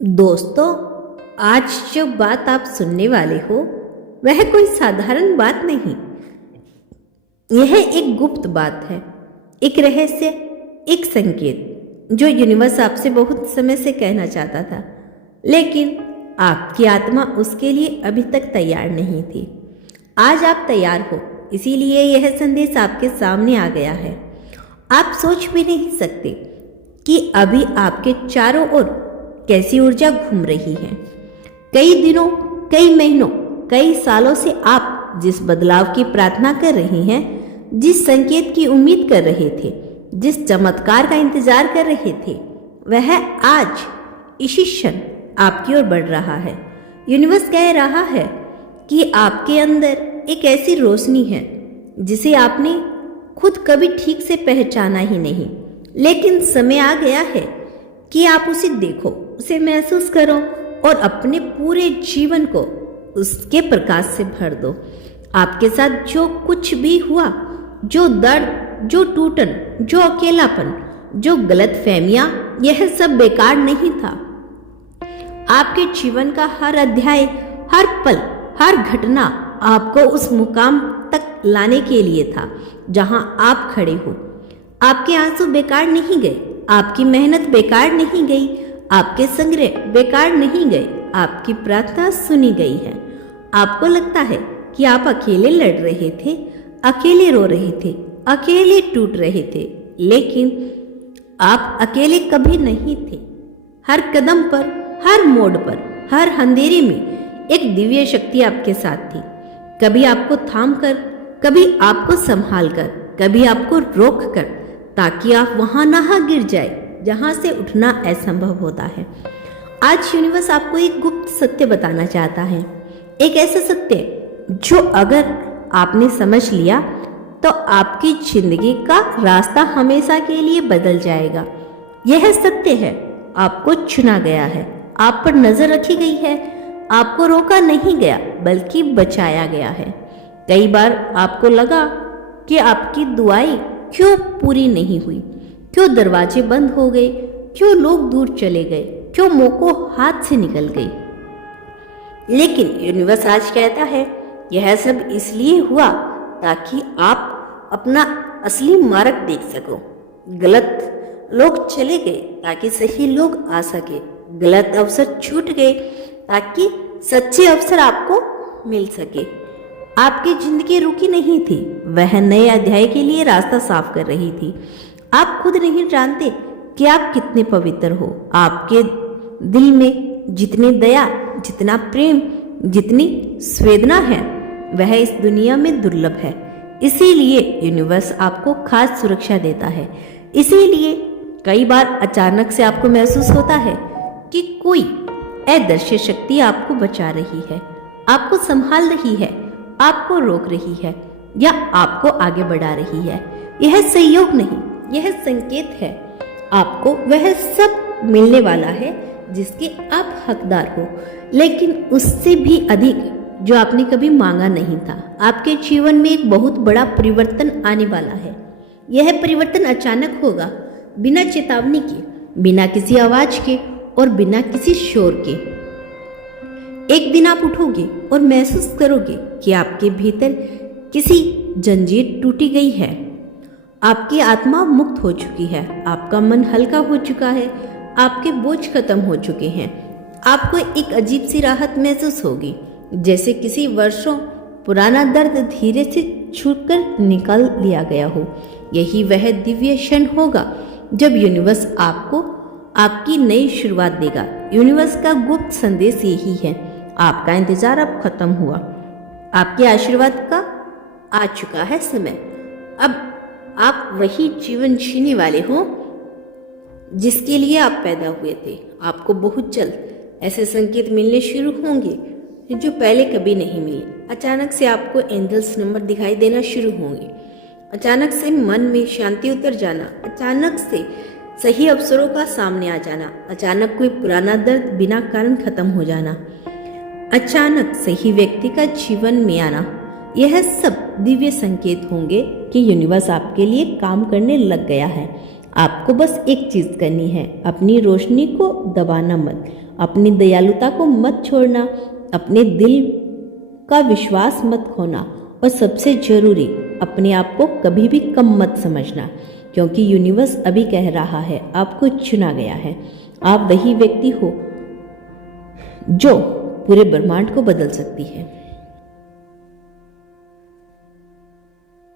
दोस्तों, आज जो बात आप सुनने वाले हो वह कोई साधारण बात नहीं। यह एक गुप्त बात है, एक रहस्य, एक संकेत जो यूनिवर्स आपसे बहुत समय से कहना चाहता था, लेकिन आपकी आत्मा उसके लिए अभी तक तैयार नहीं थी। आज आप तैयार हो, इसीलिए यह संदेश आपके सामने आ गया है। आप सोच भी नहीं सकते कि अभी आपके चारों ओर कैसी ऊर्जा घूम रही है। कई दिनों, कई महीनों, कई सालों से आप जिस बदलाव की प्रार्थना कर रही हैं, जिस संकेत की उम्मीद कर रहे थे, जिस चमत्कार का इंतजार कर रहे थे, वह आज इसी क्षण आपकी ओर बढ़ रहा है। यूनिवर्स कह रहा है कि आपके अंदर एक ऐसी रोशनी है जिसे आपने खुद कभी ठीक से पहचाना ही नहीं, लेकिन समय आ गया है कि आप उसे देखो, उसे महसूस करो और अपने पूरे जीवन को उसके प्रकाश से भर दो। आपके साथ जो कुछ भी हुआ, जो दर्द, जो टूटन, जो अकेलापन, जो गलतफहमियां, यह सब बेकार नहीं था। आपके जीवन का हर अध्याय, हर पल, हर घटना आपको उस मुकाम तक लाने के लिए था जहां आप खड़े हो। आपके आंसू बेकार नहीं गए, आपकी मेहनत बेकार नहीं गई, आपके संग्रह बेकार नहीं गए, आपकी प्रार्थना सुनी गई है। आपको लगता है कि आप अकेले लड़ रहे थे, अकेले रो रहे थे, अकेले टूट रहे थे, लेकिन आप अकेले कभी नहीं थे। हर कदम पर, हर मोड़ पर, हर अंधेरे में एक दिव्य शक्ति आपके साथ थी। कभी आपको थाम कर, कभी आपको संभाल कर, कभी आपको रोक कर, ताकि आप वहां ना गिर जाए जहां से उठना असंभव होता है। आज यूनिवर्स आपको एक गुप्त सत्य बताना चाहता है, एक ऐसा सत्य जो अगर आपने समझ लिया तो आपकी जिंदगी का रास्ता हमेशा के लिए बदल जाएगा। यह सत्य है, आपको चुना गया है, आप पर नजर रखी गई है, आपको रोका नहीं गया बल्कि बचाया गया है। कई बार आपको लगा कि आपकी दुआएं क्यों पूरी नहीं हुई, क्यों दरवाजे बंद हो गए, क्यों लोग दूर चले गए, क्यों मौके हाथ से निकल गई। लेकिन यूनिवर्स आज कहता है, यह सब इसलिए हुआ ताकि आप अपना असली मार्ग देख सको। गलत लोग चले गए ताकि सही लोग आ सके, गलत अवसर छूट गए ताकि सच्चे अवसर आपको मिल सके। आपकी जिंदगी रुकी नहीं थी, वह नए अध्याय के लिए रास्ता साफ कर रही थी। आप खुद नहीं जानते कि आप कितने पवित्र हो। आपके दिल में जितनी दया, जितना प्रेम, जितनी संवेदना है, वह इस दुनिया में दुर्लभ है। इसीलिए यूनिवर्स आपको खास सुरक्षा देता है। इसीलिए कई बार अचानक से आपको महसूस होता है कि कोई अदृश्य शक्ति आपको बचा रही है, आपको संभाल रही है, आपको रोक रही है या आपको आगे बढ़ा रही है। यह संयोग नहीं, यह संकेत है। आपको वह सब मिलने वाला है जिसके आप हकदार हो, लेकिन उससे भी अधिक जो आपने कभी मांगा नहीं था। आपके जीवन में एक बहुत बड़ा परिवर्तन आने वाला है। यह परिवर्तन अचानक होगा, बिना चेतावनी के, बिना किसी आवाज के और बिना किसी शोर के। एक दिन आप उठोगे और महसूस करोगे कि आपके भीतर किसी जंजीर टूटी गई है। आपकी आत्मा मुक्त हो चुकी है, आपका मन हल्का हो चुका है, आपके बोझ खत्म हो चुके हैं। आपको एक अजीब सी राहत महसूस होगी, जैसे किसी वर्षों पुराना दर्द धीरे से छूटकर निकाल लिया गया हो। यही वह दिव्य क्षण होगा जब यूनिवर्स आपको आपकी नई शुरुआत देगा। यूनिवर्स का गुप्त संदेश यही है, आपका इंतजार अब खत्म हुआ, आपके आशीर्वाद का आ चुका है समय। अब आप वही जीवन जीने वाले हो जिसके लिए आप पैदा हुए थे। आपको बहुत जल्द ऐसे संकेत मिलने शुरू होंगे जो पहले कभी नहीं मिले। अचानक से आपको एंजल्स नंबर दिखाई देना शुरू होंगे, अचानक से मन में शांति उतर जाना, अचानक से सही अवसरों का सामने आ जाना, अचानक कोई पुराना दर्द बिना कारण खत्म हो जाना, अचानक सही व्यक्ति का जीवन में आना। यह सब दिव्य संकेत होंगे कि यूनिवर्स आपके लिए काम करने लग गया है। आपको बस एक चीज करनी है, अपनी रोशनी को दबाना मत, अपनी दयालुता को मत छोड़ना, अपने दिल का विश्वास मत खोना, और सबसे जरूरी अपने आप को कभी भी कम मत समझना, क्योंकि यूनिवर्स अभी कह रहा है आपको चुना गया है। आप वही व्यक्ति हो जो पूरे ब्रह्मांड को बदल सकती है।